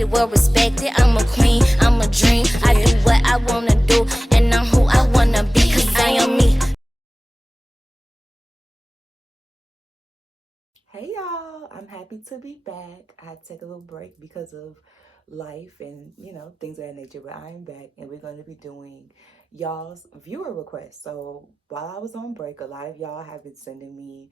the world respect it. I'm a queen, I'm a dream. I do what I wanna do, and I'm who I wanna be, cause I am me. Hey y'all, I'm happy to be back. I had to take a little break because of life and things of that nature, but I am back and we're going to be doing y'all's viewer requests. So while I was on break, a lot of y'all have been sending me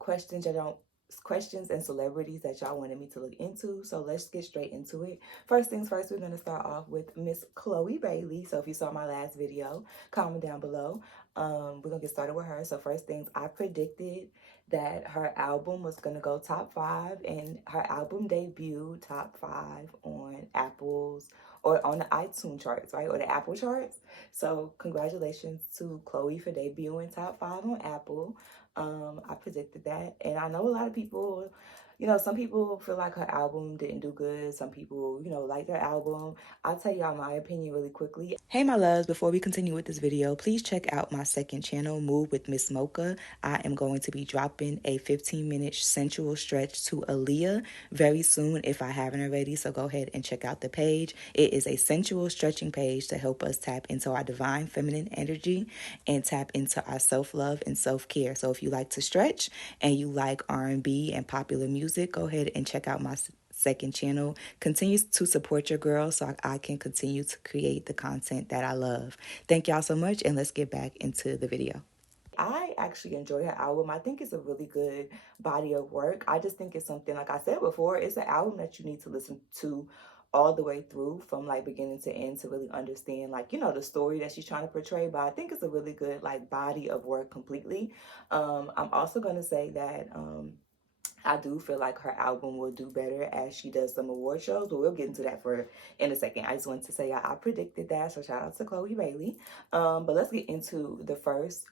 questions that don't questions and celebrities that y'all wanted me to look into. So let's get straight into it. First things first, we're going to start off with Miss Chloe Bailey. So if you saw my last video, comment down below. We're gonna get started with her. So first things, I predicted that her album was gonna go top 5, and her album debuted top 5 on Apple's or on the iTunes charts, right? Or the Apple charts. So congratulations to Chloe for debuting top 5 on Apple. I predicted that, and I know a lot of people, some people feel like her album didn't do good. Some people, like their album. I'll tell y'all my opinion really quickly. Hey, my loves, before we continue with this video, please check out my second channel, Move with Miss Mocha. I am going to be dropping a 15-minute sensual stretch to Aaliyah very soon if I haven't already. So go ahead and check out the page. It is a sensual stretching page to help us tap into our divine feminine energy and tap into our self-love and self-care. So if you like to stretch and you like R&B and popular music, go ahead and check out my second channel. Continue to support your girl so I can continue to create the content that I love. Thank y'all so much, and let's get back into the video. I actually enjoy her album. I think it's a really good body of work. I just think it's something, like I said before, it's an album that you need to listen to all the way through from like beginning to end to really understand like the story that she's trying to portray. But I think it's a really good like body of work completely. I'm also going to say that I do feel like her album will do better as she does some award shows, but we'll get into that in a second. I just wanted to say I predicted that, so shout out to Chloe Bailey. But let's get into the first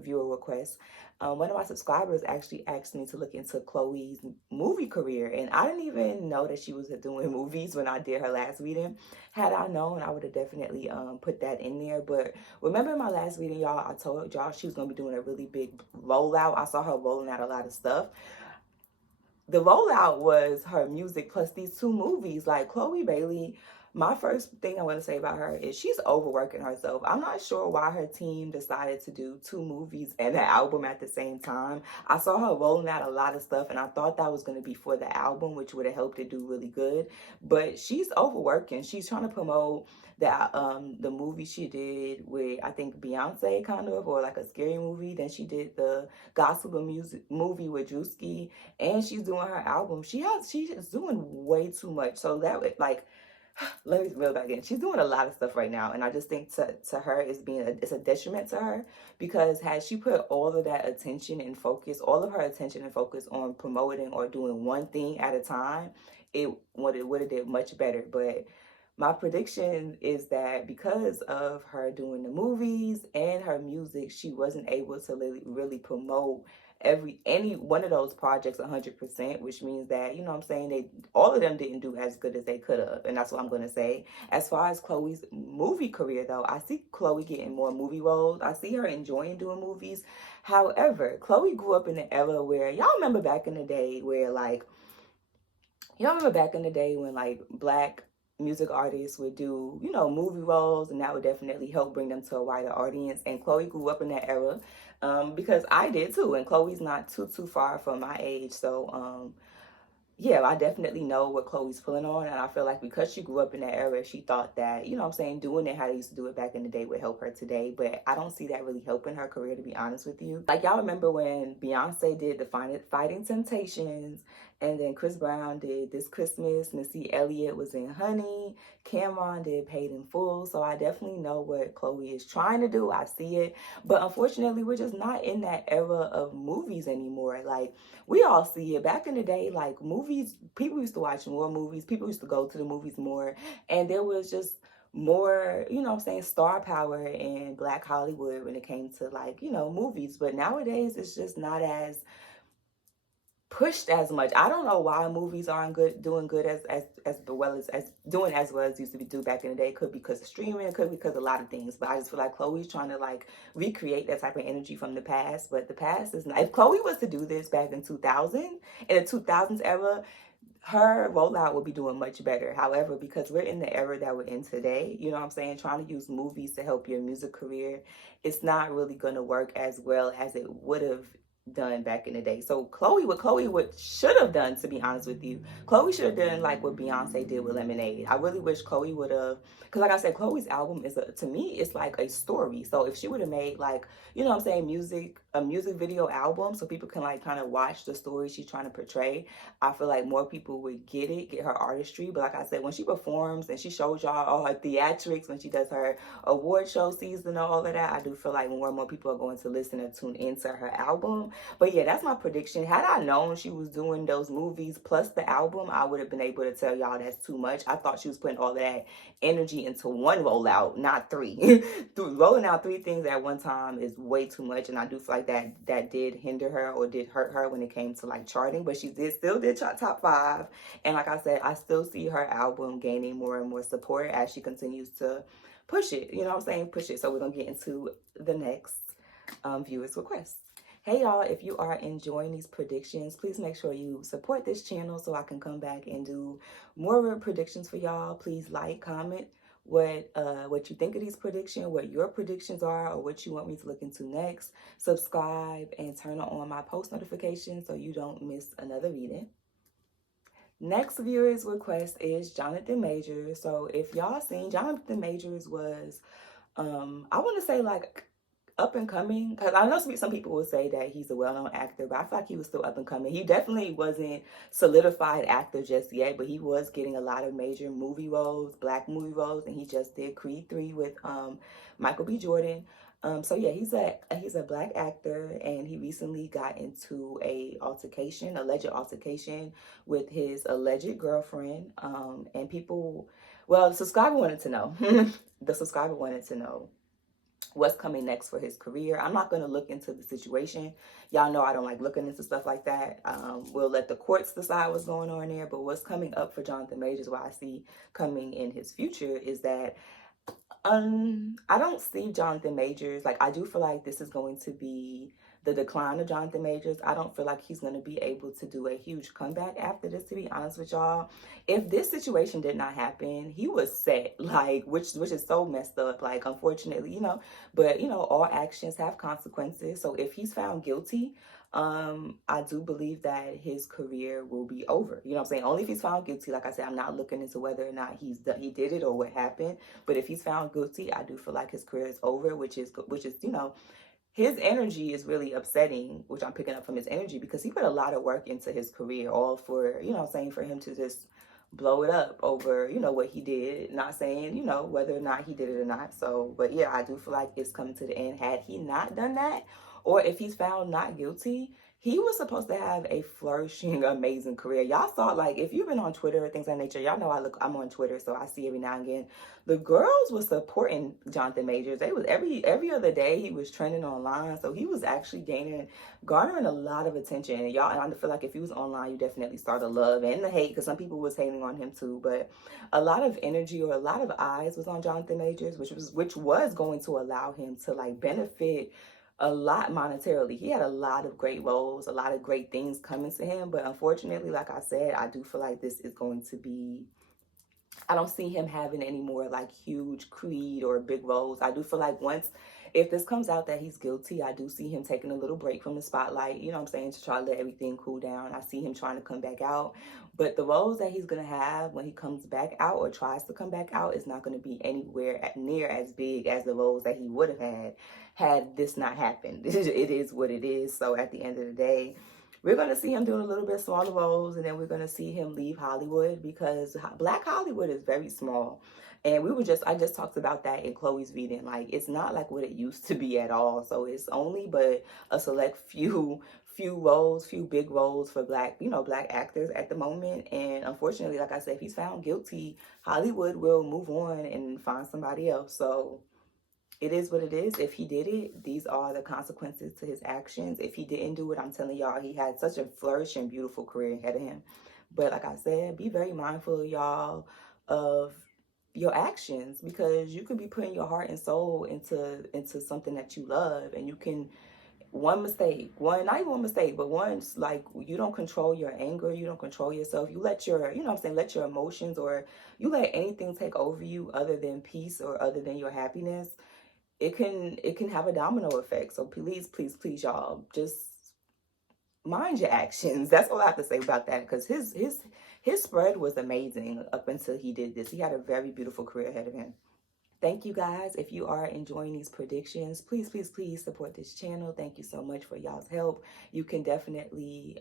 viewer request. One of my subscribers actually asked me to look into Chloe's movie career, and I didn't even know that she was doing movies when I did her last reading. Had I known, I would have definitely put that in there. But remember in my last reading, y'all, I told y'all she was going to be doing a really big rollout. I saw her rolling out a lot of stuff. The rollout was her music plus these 2 movies. Like Chloe Bailey, my first thing I want to say about her is she's overworking herself. I'm not sure why her team decided to do 2 movies and an album at the same time. I saw her rolling out a lot of stuff, and I thought that was going to be for the album, which would have helped it do really good. But she's overworking. She's trying to promote the movie she did with, I think, Beyonce, kind of, or like a scary movie. Then she did the gospel music movie with Drewski, and she's doing her album. She's doing way too much. So that would like, let me reel back in. She's doing a lot of stuff right now, and I just think to her it's a detriment to her, because had she put all of that attention and focus, all of her attention and focus on promoting or doing one thing at a time, it would have did much better. But my prediction is that because of her doing the movies and her music, she wasn't able to really promote any one of those projects 100%, which means that, what I'm saying, they all of them didn't do as good as they could have, and that's what I'm going to say. As far as Chloe's movie career, though, I see Chloe getting more movie roles. I see her enjoying doing movies. However, Chloe grew up in an era where, y'all remember back in the day where like, y'all remember back in the day when like black music artists would do, movie roles, and that would definitely help bring them to a wider audience. And Chloe grew up in that era, because I did too. And Chloe's not too far from my age, so yeah, I definitely know what Chloe's pulling on, and I feel like because she grew up in that era, she thought that, what I'm saying, doing it how they used to do it back in the day would help her today. But I don't see that really helping her career, to be honest with you. Like, y'all remember when Beyonce did the Fighting Temptations, and then Chris Brown did This Christmas, Missy Elliott was in Honey, Cameron did Paid in Full. So I definitely know what Chloe is trying to do. I see it. But unfortunately, we're just not in that era of movies anymore. Like, we all see it. Back in the day, like, movies, people used to watch more movies. People used to go to the movies more. And there was just more, I'm saying, star power in Black Hollywood when it came to, like, movies. But nowadays, it's just not as pushed as much. I don't know why movies aren't doing good as well as doing as well as used to be do back in the day. It could be because of streaming, it could be because of a lot of things. But I just feel like Chloe's trying to like recreate that type of energy from the past. But the past is not. If Chloe was to do this back in 2000, in the 2000s era, her rollout would be doing much better. However, because we're in the era that we're in today, you know what I'm saying, trying to use movies to help your music career, it's not really going to work as well as it would have done back in the day. So Chloe would should have done, to be honest with you, Chloe should have done like what Beyonce did with Lemonade. I really wish Chloe would have, because like I said, Chloe's album is to me, it's like a story. So if she would have made like, you know what I'm saying, a music video album so people can like kind of watch the story she's trying to portray, I feel like more people would get her artistry. But like I said, when she performs and she shows y'all all her theatrics, when she does her award show season and all of that, I do feel like more and more people are going to listen and tune into her album. But yeah, that's my prediction. Had I known she was doing those movies plus the album, I would have been able to tell y'all that's too much. I thought she was putting all that energy into one rollout, not three. Rolling out three things at one time is way too much, and I do feel like that did hinder her or did hurt her when it came to like charting. But she still did top 5, and like I said, I still see her album gaining more and more support as she continues to push it. You know what I'm saying? Push it. So we're gonna get into the next viewers request. Hey y'all, if you are enjoying these predictions, please make sure you support this channel so I can come back and do more predictions for y'all. Please like, comment what you think of these predictions, what your predictions are, or what you want me to look into next. Subscribe and turn on my post notifications so you don't miss another reading. Next viewer's request is Jonathan Majors. So if y'all seen, Jonathan Majors was I want to say like up and coming, because I know some people will say that he's a well-known actor, but I feel like he was still up and coming. He definitely wasn't solidified actor just yet, but he was getting a lot of major movie roles, black movie roles, and he just did Creed 3 with Michael B. Jordan. So yeah, he's a black actor, and he recently got into alleged altercation with his alleged girlfriend. And people, well, the subscriber wanted to know, what's coming next for his career. I'm not going to look into the situation. Y'all know I don't like looking into stuff like that. We'll let the courts decide what's going on there. But what's coming up for Jonathan Majors, what I see coming in his future, is that I don't see Jonathan Majors, like I do feel like this is going to be the decline of Jonathan Majors. I don't feel like he's going to be able to do a huge comeback after this, to be honest with y'all. If this situation did not happen, he was set, like, which is so messed up, like, unfortunately, you know, but, you know, all actions have consequences. So if he's found guilty, I do believe that his career will be over. You know what I'm saying? Only if he's found guilty. Like I said, I'm not looking into whether or not he did it or what happened. But if he's found guilty, I do feel like his career is over, which is you know, his energy is really upsetting, which I'm picking up from his energy, because he put a lot of work into his career, all for, you know what I'm saying, for him to just blow it up over, you know, what he did. Not saying, you know, whether or not he did it or not. So, but yeah, I do feel like it's coming to the end. Had he not done that, or if he's found not guilty, he was supposed to have a flourishing, amazing career. Y'all saw, like, if you've been on Twitter or things of that nature, y'all know I'm on Twitter, so I see every now and again. The girls were supporting Jonathan Majors. They was every other day he was trending online, so he was actually garnering a lot of attention. And y'all, and I feel like if he was online, you definitely saw the love and the hate, because some people was hating on him too. But a lot of energy, or a lot of eyes, was on Jonathan Majors, which was going to allow him to like benefit a lot monetarily. He had a lot of great roles, a lot of great things coming to him. But unfortunately, like I said, I do feel like this is going to be, I don't see him having any more like huge Creed or big roles. I do feel like if this comes out that he's guilty, I do see him taking a little break from the spotlight, you know what I'm saying, to try to let everything cool down. I see him trying to come back out. But the roles that he's going to have when he comes back out or tries to come back out is not going to be anywhere near as big as the roles that he would have had this not happened. It is what it is. So at the end of the day, we're going to see him doing a little bit smaller roles, and then we're going to see him leave Hollywood, because Black Hollywood is very small. And I just talked about that in Chloe's reading. Like, it's not like what it used to be at all. So it's only but a select few roles, few big roles for black actors at the moment. And unfortunately, like I said, if he's found guilty, Hollywood will move on and find somebody else. So it is what it is. If he did it, these are the consequences to his actions. If he didn't do it, I'm telling y'all, he had such a flourishing, beautiful career ahead of him. But like I said, be very mindful, y'all, of your actions, because you could be putting your heart and soul into something that you love, and you can one mistake, one, not even one mistake, but one's like, you don't control your anger, you don't control yourself, you let your, you know what I'm saying, let your emotions, or you let anything take over you other than peace or other than your happiness, it can have a domino effect. So please, please, please, y'all, just mind your actions. That's all I have to say about that, because his spread was amazing up until he did this. He had a very beautiful career ahead of him. Thank you guys. If you are enjoying these predictions, please, please, please support this channel. Thank you so much for y'all's help. You can definitely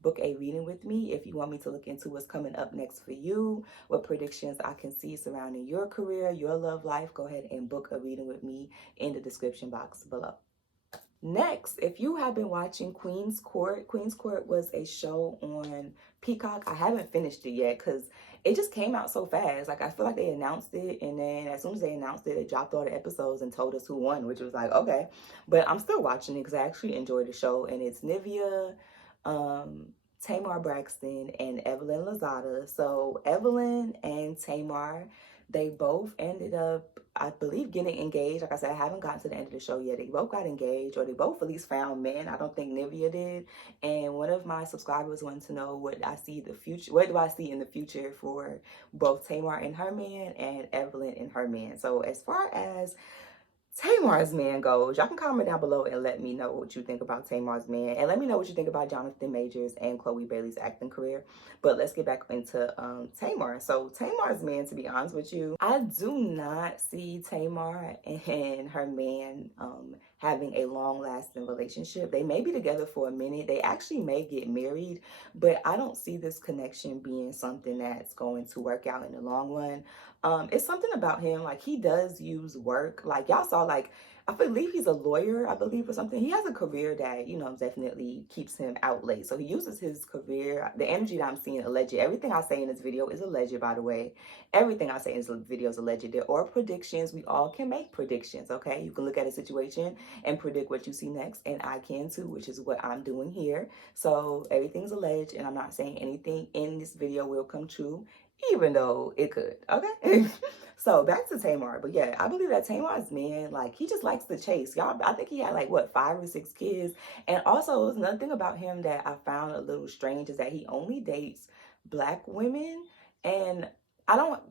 book a reading with me if you want me to look into what's coming up next for you, what predictions I can see surrounding your career, your love life. Go ahead and book a reading with me in the description box below. Next, if you have been watching Queen's Court was a show on Peacock. I haven't finished it yet because it just came out so fast. Like, I feel like they announced it, and then as soon as they announced it, they dropped all the episodes and told us who won, which was like, okay. But I'm still watching it because I actually enjoyed the show, and it's Nivea, Tamar Braxton, and Evelyn Lozada. So Evelyn and Tamar, they both ended up, I believe, getting engaged. Like I said, I haven't gotten to the end of the show yet. They both got engaged, or they both at least found men. I don't think Nivea did. And one of my subscribers wanted to know what I see the future. What do I see in the future for both Tamar and her man and Evelyn and her man? So as far as Tamar's man goes, y'all can comment down below and let me know what you think about Tamar's man, and let me know what you think about Jonathan Majors and Chloe Bailey's acting career. But let's get back into Tamar. So Tamar's man, to be honest with you, I do not see Tamar and her man having a long-lasting relationship. They may be together for a minute. They actually may get married, but I don't see this connection being something that's going to work out in the long run. It's something about him, like, he does use work. Like, y'all saw, like, I believe he's a lawyer, I believe, or something. He has a career that, you know, definitely keeps him out late. So he uses his career, the energy that I'm seeing, alleged. Everything I say in this video is alleged, by the way. Everything I say in this video is alleged. There are predictions. We all can make predictions, okay? You can look at a situation and predict what you see next, and I can too, which is what I'm doing here. So everything's alleged, and I'm not saying anything in this video will come true, even though it could, okay? So back to Tamar. But yeah, I believe that Tamar's man, like, he just likes to chase. Y'all, I think he had like, what, 5 or 6 kids. And also, there's nothing about him that I found a little strange, is that he only dates Black women. And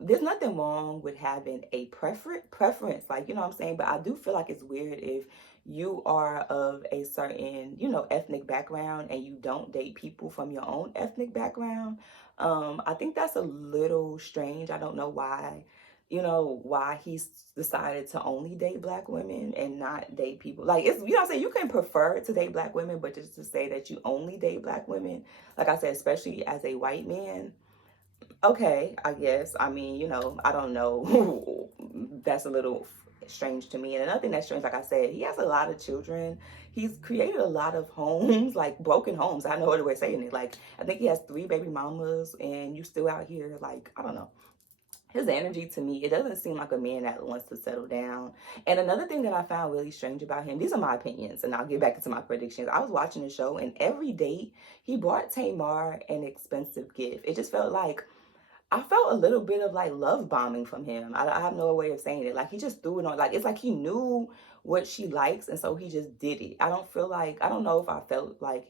there's nothing wrong with having a preference, like, you know what I'm saying? But I do feel like it's weird if you are of a certain, you know, ethnic background and you don't date people from your own ethnic background. I think that's a little strange. I don't know why, you know, why he's decided to only date Black women and not date people. Like, it's, you know what I'm saying? You can prefer to date Black women, but just to say that you only date Black women, like I said, especially as a white man, okay, I guess. I mean, you know, I don't know. That's a little strange to me. And another thing that's strange, like I said, he has a lot of children. He's created a lot of homes, like broken homes. I know what way of saying it. Like, I think he has 3 baby mamas, and you still out here, like, I don't know. His energy, to me, it doesn't seem like a man that wants to settle down. And another thing that I found really strange about him, these are my opinions, and I'll get back into my predictions. I was watching the show, and every date, he bought Tamar an expensive gift. It just felt like, I felt a little bit of like love bombing from him. I have no way of saying it. Like, he just threw it on. Like, it's like he knew what she likes, and so he just did it. I don't know if I felt like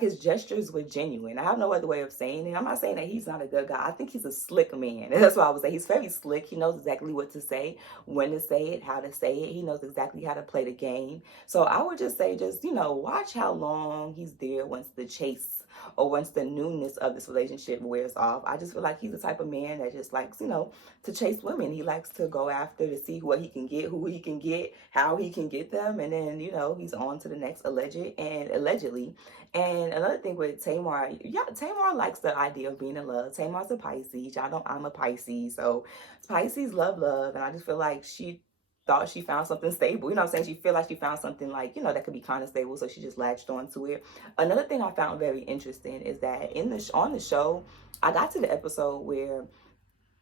his gestures were genuine. I have no other way of saying it. I'm not saying that he's not a good guy. I think he's a slick man. And that's what I would say. He's very slick. He knows exactly what to say, when to say it, how to say it. He knows exactly how to play the game. So I would just say, just, you know, watch how long he's there once the chase or once the newness of this relationship wears off. I just feel like he's the type of man that just likes, you know, to chase women. He likes to go after, to see what he can get, who he can get, how he can get them, and then, you know, he's on to the next allegedly. And another thing with Tamar, yeah, Tamar likes the idea of being in love. Tamar's a Pisces. Y'all know I'm a Pisces. So Pisces love, and I just feel like she thought she found something stable. You know what I'm saying? She feel like she found something, like, you know, that could be kind of stable, so she just latched onto it. Another thing I found very interesting is that on the show, I got to the episode where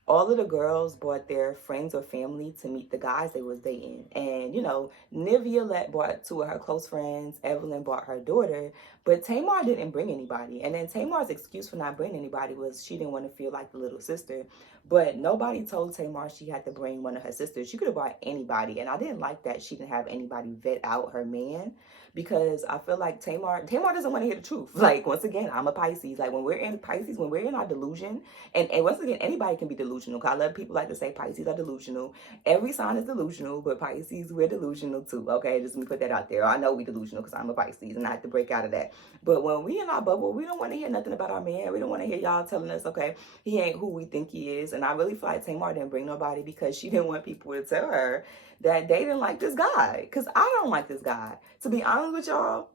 all of the girls brought their friends or family to meet the guys they was dating. And, you know, Niviolette brought two of her close friends. Evelyn brought her daughter. But Tamar didn't bring anybody. And then Tamar's excuse for not bringing anybody was she didn't want to feel like the little sister. But nobody told Tamar she had to bring one of her sisters. She could have brought anybody. And I didn't like that she didn't have anybody vet out her man, because I feel like Tamar doesn't want to hear the truth. Like, once again, I'm a Pisces. Like, when we're in Pisces, when we're in our delusion, and once again, anybody can be delusional. Cause I love people like to say Pisces are delusional. Every sign is delusional, but Pisces, we're delusional too. Okay, just let me put that out there. I know we delusional because I'm a Pisces and I have to break out of that. But when we in our bubble, we don't want to hear nothing about our man. We don't want to hear y'all telling us, okay, he ain't who we think he is. And I really feel like Tamar didn't bring nobody because she didn't want people to tell her that they didn't like this guy. Because I don't like this guy. To be honest with y'all,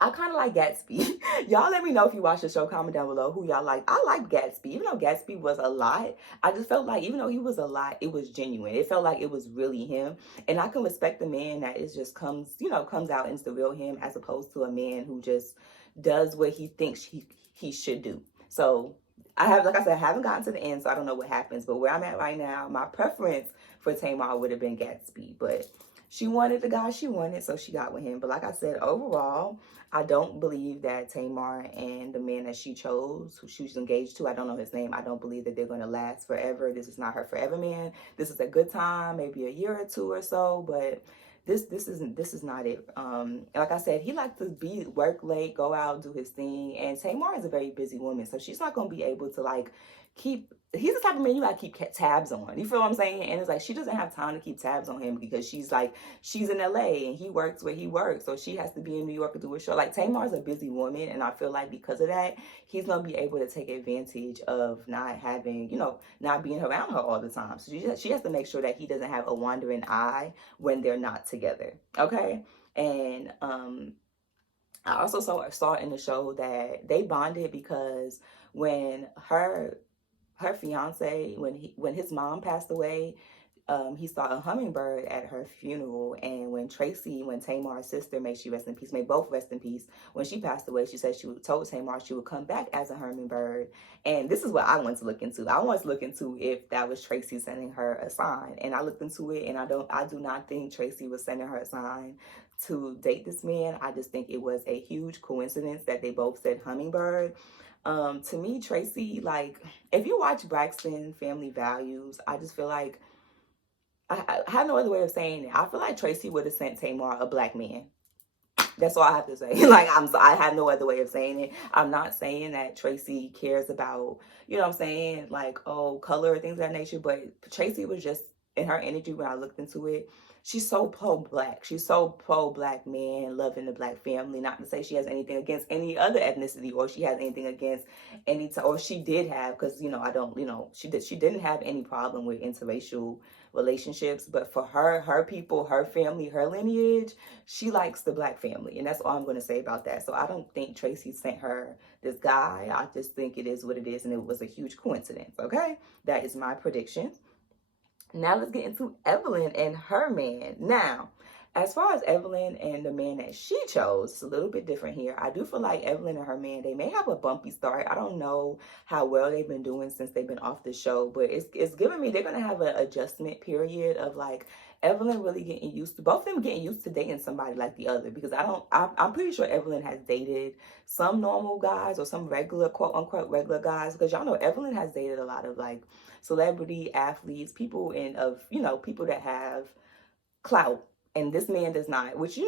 I kind of like Gatsby. Y'all let me know if you watch the show. Comment down below who y'all like. I like Gatsby. Even though Gatsby was a lot, I just felt like even though he was a lot, it was genuine. It felt like it was really him. And I can respect the man that is just comes out and it's the real him, as opposed to a man who just does what he thinks he should do. So like I said, I haven't gotten to the end, so I don't know what happens. But where I'm at right now, my preference for Tamar would have been Gatsby. But she wanted the guy she wanted, so she got with him. But like I said, overall, I don't believe that Tamar and the man that she chose, who she was engaged to, I don't know his name, I don't believe that they're going to last forever. This is not her forever man. This is a good time, maybe a year or two or so, but this is not it. Like I said, he likes to work late, go out, do his thing, and Tamar is a very busy woman, so she's not going to be able to like he's the type of man you gotta keep tabs on. You feel what I'm saying? And it's like she doesn't have time to keep tabs on him because she's in LA and he works where he works, so she has to be in New York to do a show. Like, Tamar's a busy woman, and I feel like because of that, he's gonna be able to take advantage of not having, not being around her all the time. So she has to make sure that he doesn't have a wandering eye when they're not together. Okay? And I also saw in the show that they bonded because when her fiance, when his mom passed away, he saw a hummingbird at her funeral. And when Tamar's sister, may she rest in peace, may both rest in peace, when she passed away, she said told Tamar she would come back as a hummingbird. And this is what I want to look into. I want to look into if that was Tracy sending her a sign. And I looked into it, and I do not think Tracy was sending her a sign to date this man. I just think it was a huge coincidence that they both said hummingbird. To me, Tracy, like, if you watch Braxton Family Values, I just feel like, I have no other way of saying it. I feel like Tracy would have sent Tamar a black man. That's all I have to say. Like, I have no other way of saying it. I'm not saying that Tracy cares about, you know what I'm saying, like, oh, color or things of that nature, but Tracy was just, in her energy when I looked into it, she's so pro-black. She's so pro-black man, loving the black family. Not to say she has anything against any other ethnicity, or she has anything against or she did have, because, she didn't have any problem with interracial relationships. But for her people, her family, her lineage, she likes the black family. And that's all I'm going to say about that. So I don't think Tracy sent her this guy. I just think it is what it is, and it was a huge coincidence. Okay? That is my prediction. Now let's get into Evelyn and her man. Now, as far as Evelyn and the man that she chose, it's a little bit different here. I do feel like Evelyn and her man, they may have a bumpy start. I don't know how well they've been doing since they've been off the show, but it's giving me they're going to have an adjustment period of, like, Evelyn really getting used to, both of them getting used to dating somebody like the other, because I'm pretty sure Evelyn has dated some normal guys or some regular, quote unquote, regular guys, because y'all know Evelyn has dated a lot of, like, celebrity athletes, people people that have clout, and this man does not, which,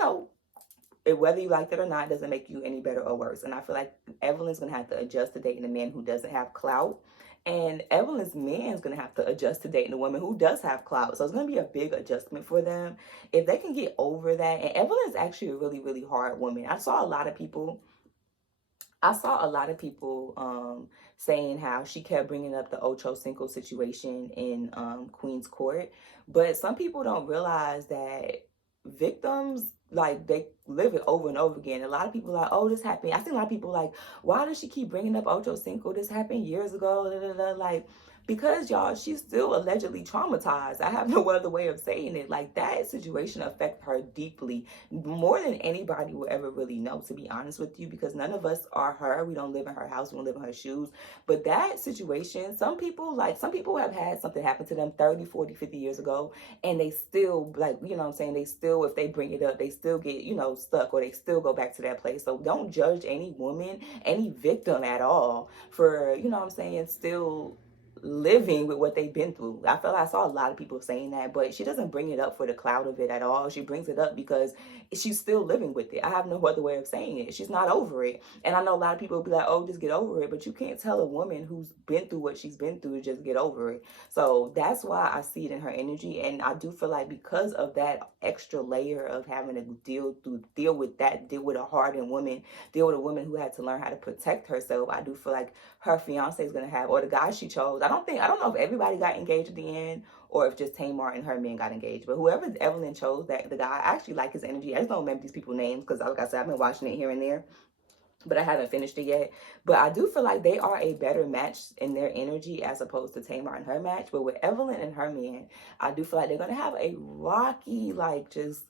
whether you like that or not, doesn't make you any better or worse. And I feel like Evelyn's gonna have to adjust to dating a man who doesn't have clout, and Evelyn's man's gonna have to adjust to dating a woman who does have clout. So it's gonna be a big adjustment for them if they can get over that. And Evelyn's actually a really, really hard woman. I saw a lot of people saying how she kept bringing up the Ocho Cinco situation in Queen's Court. But some people don't realize that victims, like, they live it over and over again. A lot of people are like, oh, this happened. I see a lot of people like, why does she keep bringing up Ocho Cinco? This happened years ago. Like, because y'all, she's still allegedly traumatized. I have no other way of saying it. Like, that situation affected her deeply, more than anybody will ever really know, to be honest with you, because none of us are her. We don't live in her house, we don't live in her shoes. But that situation, some people have had something happen to them 30, 40, 50 years ago, and they still, like, you know what I'm saying, they still, if they bring it up, they still get, you know, stuck, or they still go back to that place. So don't judge any woman, any victim at all, for, you know what I'm saying, still living with what they've been through. I feel like I saw a lot of people saying that, but she doesn't bring it up for the clout of it at all. She brings it up because she's still living with it. I have no other way of saying it. She's not over it. And I know a lot of people will be like, oh, just get over it. But you can't tell a woman who's been through what she's been through to just get over it. So that's why I see it in her energy. And I do feel like because of that extra layer of having to deal with a hardened woman, deal with a woman who had to learn how to protect herself, I do feel like her fiance is going to have, or the guy she chose. I don't know if everybody got engaged at the end, or if just Tamar and her man got engaged. But whoever Evelyn chose, that the guy, I actually like his energy. I just don't remember these people's names because, like I said, I've been watching it here and there, but I haven't finished it yet. But I do feel like they are a better match in their energy as opposed to Tamar and her match. But with Evelyn and her man, I do feel like they're going to have a rocky, like, just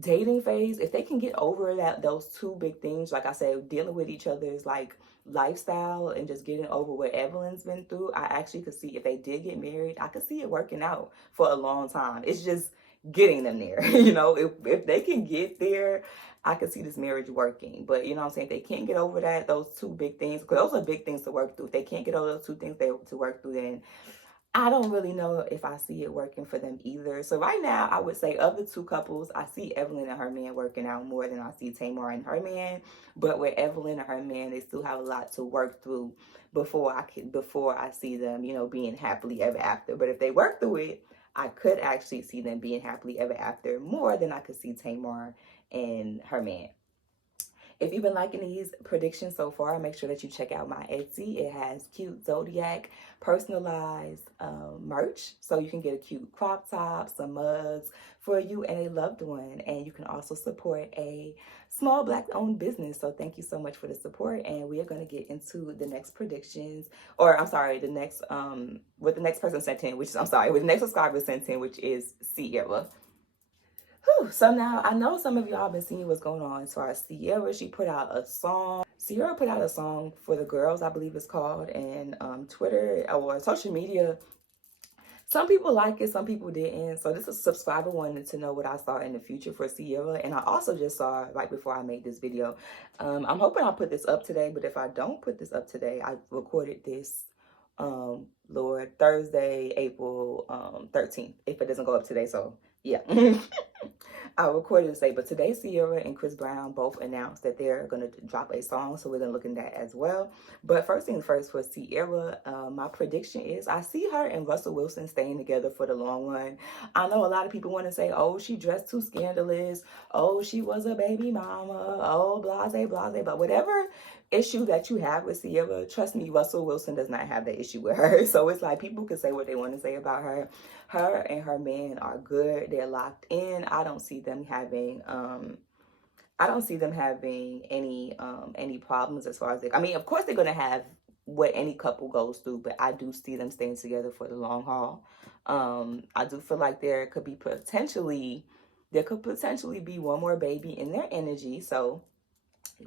dating phase. If they can get over those two big things, like I said, dealing with each other's like lifestyle and just getting over what Evelyn's been through, I actually could see, if they did get married, I could see it working out for a long time. It's just getting them there. You know, if they can get there, I could see this marriage working. But you know what I'm saying, if they can't get over those two big things, because those are big things to work through. If they can't get over those two things to work through, then I don't really know if I see it working for them either. So right now, I would say of the two couples, I see Evelyn and her man working out more than I see Tamar and her man. But with Evelyn and her man, they still have a lot to work through before I see them, you know, being happily ever after. But if they work through it, I could actually see them being happily ever after more than I could see Tamar and her man. If you've been liking these predictions so far, make sure that you check out my Etsy. It has cute Zodiac personalized merch. So you can get a cute crop top, some mugs for you and a loved one. And you can also support a small Black-owned business. So thank you so much for the support. And we are going to get into the next predictions. Or I'm sorry, the next, what the next person sent in, with the next subscriber sent in, which is Ciara. So now I know some of y'all been seeing what's going on as far as Ciara. She put out a song. Ciara put out a song for the girls, I believe it's called, and Twitter or social media. Some people like it, some people didn't. So this is a subscriber wanted to know what I saw in the future for Ciara. And I also just saw right before I made this video. I'm hoping I'll put this up today, but if I don't put this up today, I recorded this Lord, Thursday, April 13th, if it doesn't go up today. So yeah. I recorded to say, but today Ciara and Chris Brown both announced that they're going to drop a song, so we're going to look into that as well. But first things first, for Ciara, my prediction is I see her and Russell Wilson staying together for the long run. I know a lot of people want to say, oh, she dressed too scandalous, oh, she was a baby mama, oh, blase, blase, but whatever issue that you have with Ciara, trust me, Russell Wilson does not have that issue with her. So it's like people can say what they want to say about her. Her and her man are good. They're locked in. I don't see them having any problems as far as I mean, of course they're gonna have what any couple goes through, but I do see them staying together for the long haul. I do feel like there could potentially be one more baby in their energy. So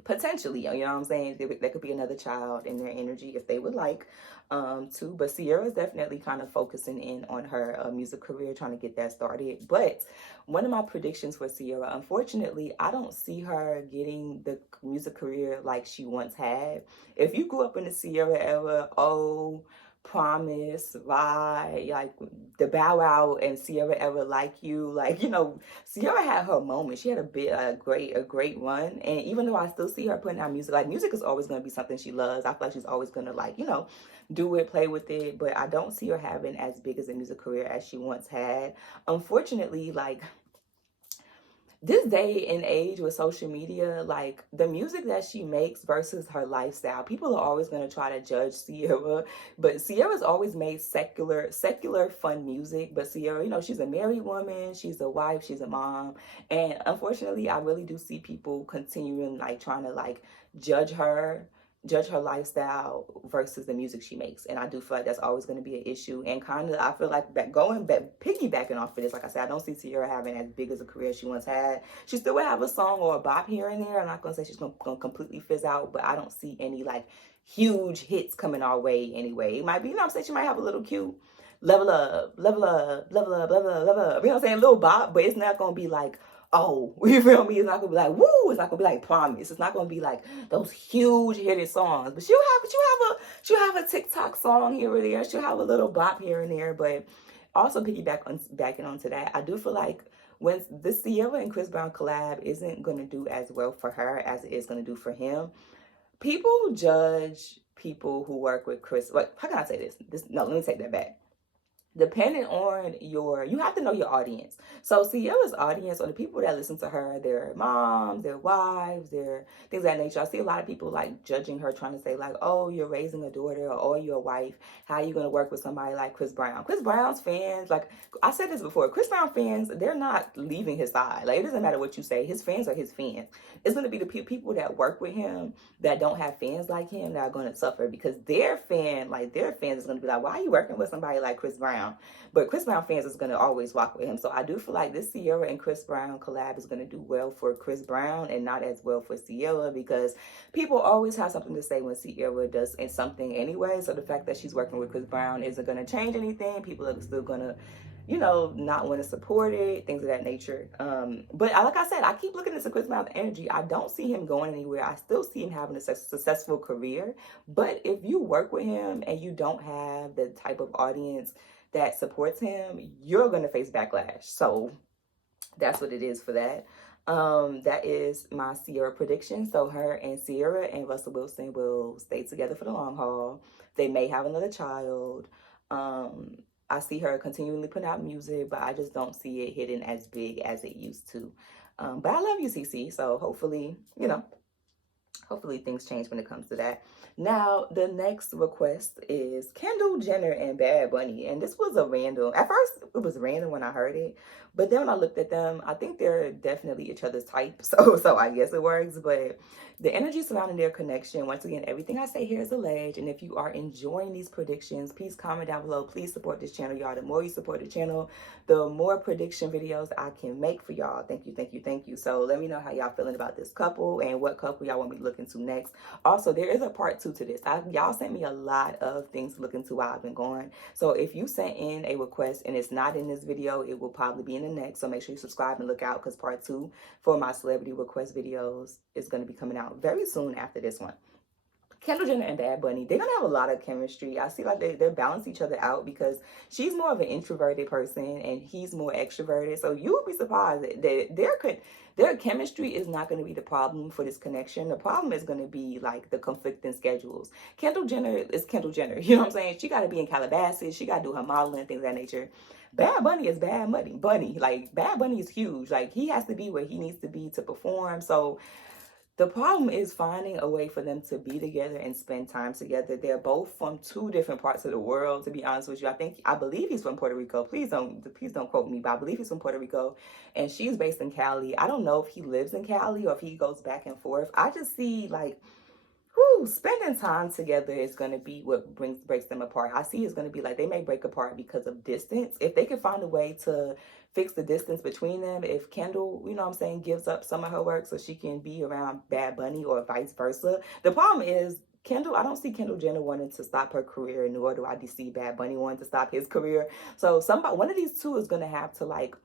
potentially, you know what I'm saying, there could be another child in their energy if they would like to. But Ciara is definitely kind of focusing in on her music career, trying to get that started. But one of my predictions for Ciara, unfortunately, I don't see her getting the music career like she once had. If you grew up in the Ciara era, oh, Promise, Ride, like the Bow Wow and Ciara Ever Like You, like, you know, Ciara had her moment. She had a great run. And even though I still see her putting out music, like, music is always going to be something she loves. I feel like she's always going to, like, you know, do it, play with it. But I don't see her having as big as a music career as she once had. Unfortunately, like, this day and age with social media, like the music that she makes versus her lifestyle, people are always going to try to judge Ciara, but Ciara's always made secular fun music. But Ciara, you know, she's a married woman, she's a wife, she's a mom, and unfortunately I really do see people continuing like trying to like judge her judge her lifestyle versus the music she makes. And I do feel like that's always going to be an issue. And kind of, I feel like piggybacking off of this, like I said, I don't see Ciara having as big as a career as she once had. She still will have a song or a bop here and there. I'm not going to say she's going to completely fizz out, but I don't see any like huge hits coming our way anyway. It might be, you know what I'm saying, she might have a little cute level up, level up, level up, level up, level up. You know what I'm saying? A little bop, but it's not going to be like, oh, you feel me? It's not gonna be like, woo, it's not gonna be like Promise. It's not gonna be like those huge hitted songs. But she'll have a TikTok song here or there. She'll have a little bop here and there. But also backing onto that, I do feel like when this Ciara and Chris Brown collab isn't gonna do as well for her as it is gonna do for him. People judge people who work with Chris. Like, how can I say this? No, let me take that back. Depending on you have to know your audience. So Ciara's audience, or the people that listen to her, their moms, their wives, their things of that nature. I see a lot of people like judging her, trying to say like, oh, you're raising a daughter, or oh, you're a wife. How are you going to work with somebody like Chris Brown? Chris Brown's fans, like I said this before, Chris Brown fans, they're not leaving his side. Like, it doesn't matter what you say. His fans are his fans. It's going to be the people that work with him that don't have fans like him that are going to suffer, because their fans is going to be like, why are you working with somebody like Chris Brown? But Chris Brown fans is going to always rock with him. So I do feel like this Ciara and Chris Brown collab is going to do well for Chris Brown and not as well for Ciara, because people always have something to say when Ciara does something anyway. So the fact that she's working with Chris Brown isn't going to change anything. People are still going to, you know, not want to support it, things of that nature. But like I said, I keep looking at the Chris Brown energy. I don't see him going anywhere. I still see him having a successful career. But if you work with him and you don't have the type of audience that supports him, you're going to face backlash. So that's what it is for that. That is my Ciara prediction. So her and Ciara and Russell Wilson will stay together for the long haul. They may have another child. I see her continually putting out music, but I just don't see it hitting as big as it used to. But I love you, CC. So hopefully, you know, hopefully things change when it comes to that. Now, the next request is Kendall Jenner and Bad Bunny. And this was a random, at first it was random when I heard it. But then when I looked at them, I think they're definitely each other's type. So I guess it works. But the energy surrounding their connection, once again, everything I say here is alleged. And if you are enjoying these predictions, please comment down below. Please support this channel, y'all. The more you support the channel, the more prediction videos I can make for y'all. Thank you, thank you, thank you. So let me know how y'all feeling about this couple and what couple y'all want me to look into next. Also, there is a part 2 to this. Y'all sent me a lot of things to look into while I've been gone. So if you sent in a request and it's not in this video, it will probably be in the next. So make sure you subscribe and look out, because part 2 for my celebrity request videos is going to be coming out very soon after this one. Kendall Jenner and Bad Bunny, they're going to have a lot of chemistry. I see like they balance each other out, because she's more of an introverted person and he's more extroverted. So you would be surprised that their chemistry is not going to be the problem for this connection. The problem is going to be like the conflicting schedules. Kendall Jenner is Kendall Jenner. You know what I'm saying? She got to be in Calabasas. She got to do her modeling, things of that nature. Bad Bunny is Bad Bunny. Like, Bad Bunny is huge. Like, he has to be where he needs to be to perform. So the problem is finding a way for them to be together and spend time together. They're both from 2 different parts of the world, to be honest with you. I believe he's from Puerto Rico. Please don't quote me, but I believe he's from Puerto Rico. And she's based in Cali. I don't know if he lives in Cali or if he goes back and forth. I just see like, spending time together is going to be what breaks them apart. I see it's going to be like they may break apart because of distance. If they can find a way to fix the distance between them, if Kendall, you know what I'm saying, gives up some of her work so she can be around Bad Bunny or vice versa. The problem is Kendall, I don't see Kendall Jenner wanting to stop her career, nor do I see Bad Bunny wanting to stop his career. So one of these two is going to have to, like,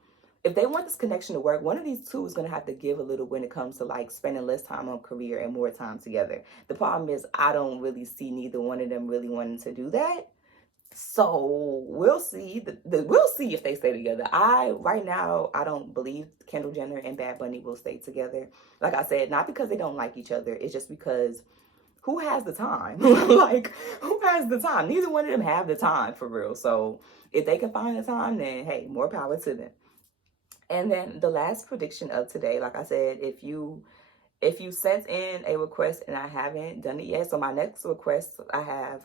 if they want this connection to work, one of these two is going to have to give a little when it comes to like spending less time on career and more time together. The problem is I don't really see neither one of them really wanting to do that. So we'll see. We'll see if they stay together. Right now, I don't believe Kendall Jenner and Bad Bunny will stay together. Like I said, not because they don't like each other. It's just because who has the time? Like, who has the time? Neither one of them have the time, for real. So if they can find the time, then hey, more power to them. And then the last prediction of today, like I said, if you sent in a request and I haven't done it yet, so my next request, I have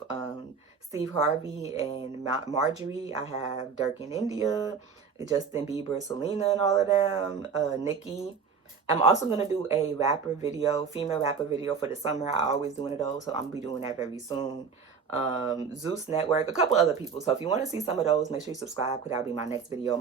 Steve Harvey and Marjorie. I have Dirk and India, Justin Bieber, Selena and all of them, Nicki, I'm also going to do a rapper video, female rapper video for the summer. I always do one of those, so I'm going to be doing that very soon. Zeus Network, a couple other people. So if you want to see some of those, make sure you subscribe because that'll be my next video.